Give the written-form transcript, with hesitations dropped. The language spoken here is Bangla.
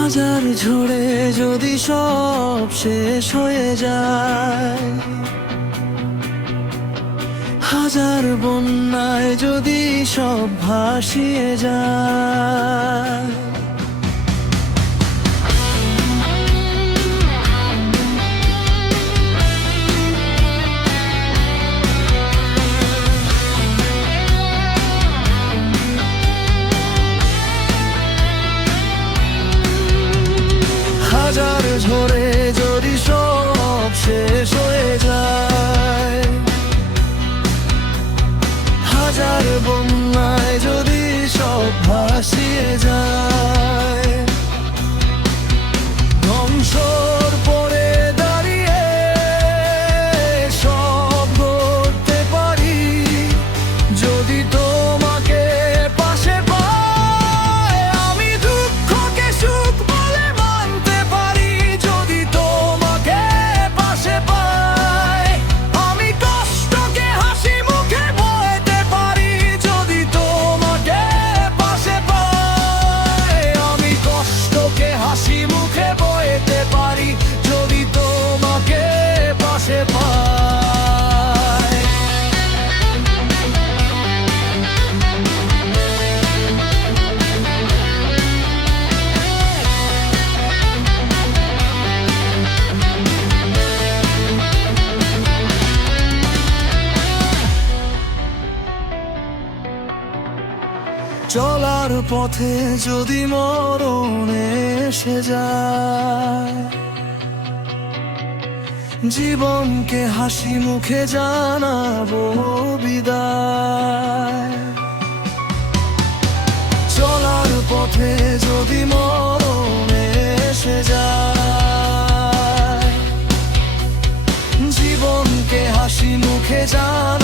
হাজার ঝড়ে যদি সব শেষ হয়ে যায়, হাজার বন্যায় যদি সব ভাসিয়ে যায়, হাজার ঝড়ে যদি সব শেষ হয়ে যায়, হাজার বন্যায় যদি সব ভাসিয়ে যায়, ধ্বংসর পরে দাঁড়িয়ে সব করতে পারি যদি তোমাকে পাশে পাই। আমি দুঃখকে সুখ বলে মানতে পারি যদি তোমাকে পাশে পাই। আমি কষ্টকে হাসি মুখে বইতে পারি যদি তোমাকে পাশে পাই। আমি কষ্টকে হাসি মুখে বইতে পারি যদি তোমাকে পাশে পাই। চলার পথে যদি মরণ এসে যায়, জীবনকে হাসি মুখে জানাবো বিদায়। চলার পথে যদি মরণ এসে যায়, জীবনকে হাসি মুখে জানাবো